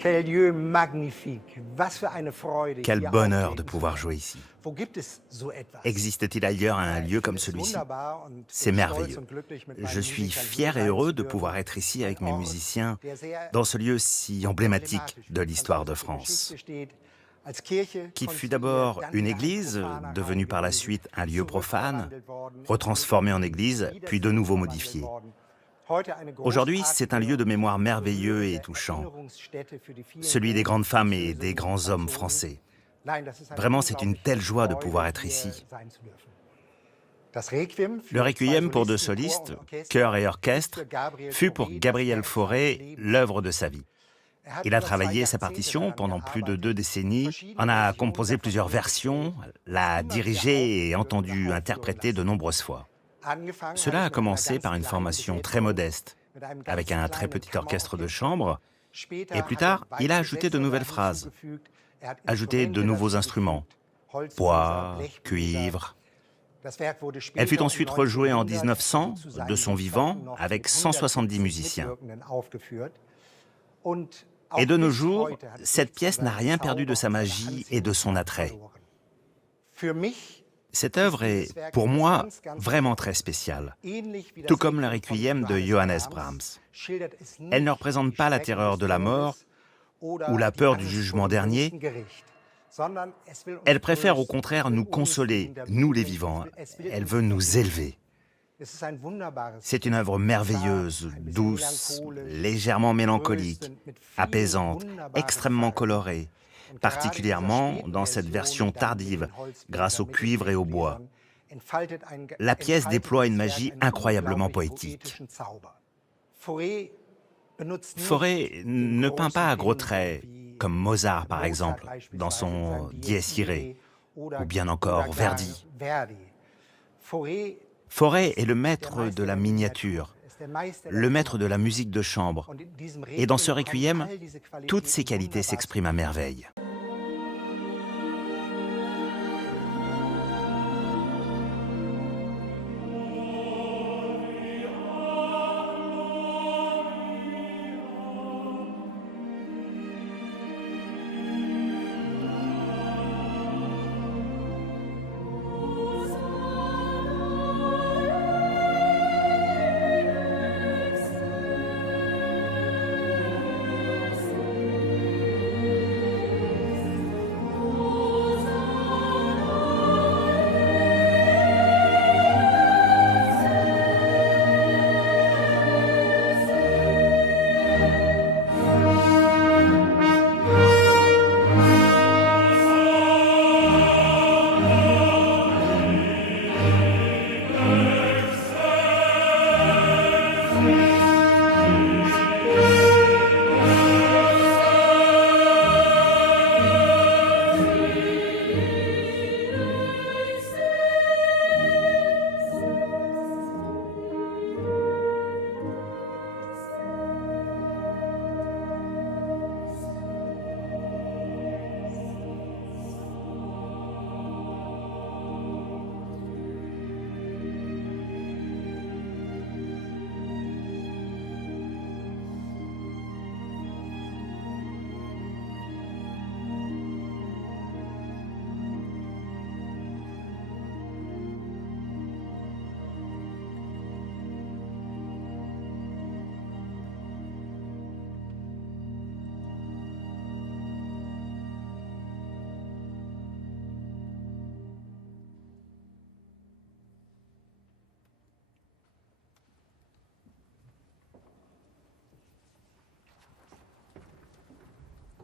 Quel lieu magnifique, was für eine Freude, Quel hier bonheur de auflegen zu pouvoir können. jouer ici. Wo gibt es so etwas? Existe-t-il ailleurs un Ich lieu finde comme es celui-ci? wunderbar und C'est bin stolz merveilleux. und glücklich, mit Je meinen suis Musikern hier fier et sein heureux zu de dürfen. pouvoir être ici avec Ein mes Ort, musiciens der sehr dans ce lieu si emblématique emblematisch de für die l'histoire de französische France, Geschichte steht. Als Kirche qui fut konstruiert, d'abord dann une wieder ein église, profaner devenue par la Raum suite un gewesen, lieu profane, zurückverwandelt worden, retransformé en église, puis de nouveau modifié. Aujourd'hui, c'est un lieu de mémoire merveilleux et touchant, celui des grandes femmes et des grands hommes français. Vraiment, c'est une telle joie de pouvoir être ici. Le requiem pour deux solistes, chœur et orchestre, fut pour Gabriel Fauré l'œuvre de sa vie. Il a travaillé sa partition pendant plus de 2 décennies, en a composé plusieurs versions, l'a dirigée et entendu interpréter de nombreuses fois. Cela a commencé par une formation très modeste, avec un très petit orchestre de chambre, et plus tard, il a ajouté de nouvelles phrases, ajouté de nouveaux instruments, bois, cuivre. Elle fut ensuite rejouée en 1900, de son vivant, avec 170 musiciens. Et de nos jours, cette pièce n'a rien perdu de sa magie et de son attrait. Cette œuvre est, pour moi, vraiment très spéciale, tout comme le Requiem de Johannes Brahms. Elle ne représente pas la terreur de la mort ou la peur du jugement dernier. Elle préfère au contraire nous consoler, nous les vivants. Elle veut nous élever. C'est une œuvre merveilleuse, douce, légèrement mélancolique, apaisante, extrêmement colorée, particulièrement dans cette version tardive, grâce au cuivre et au bois. La pièce déploie une magie incroyablement poétique. Fauré ne peint pas à gros traits, comme Mozart par exemple, dans son Dies Irae, ou bien encore Verdi. Fauré est le maître de la miniature, le maître de la musique de chambre, et dans ce requiem, toutes ces qualités s'expriment à merveille.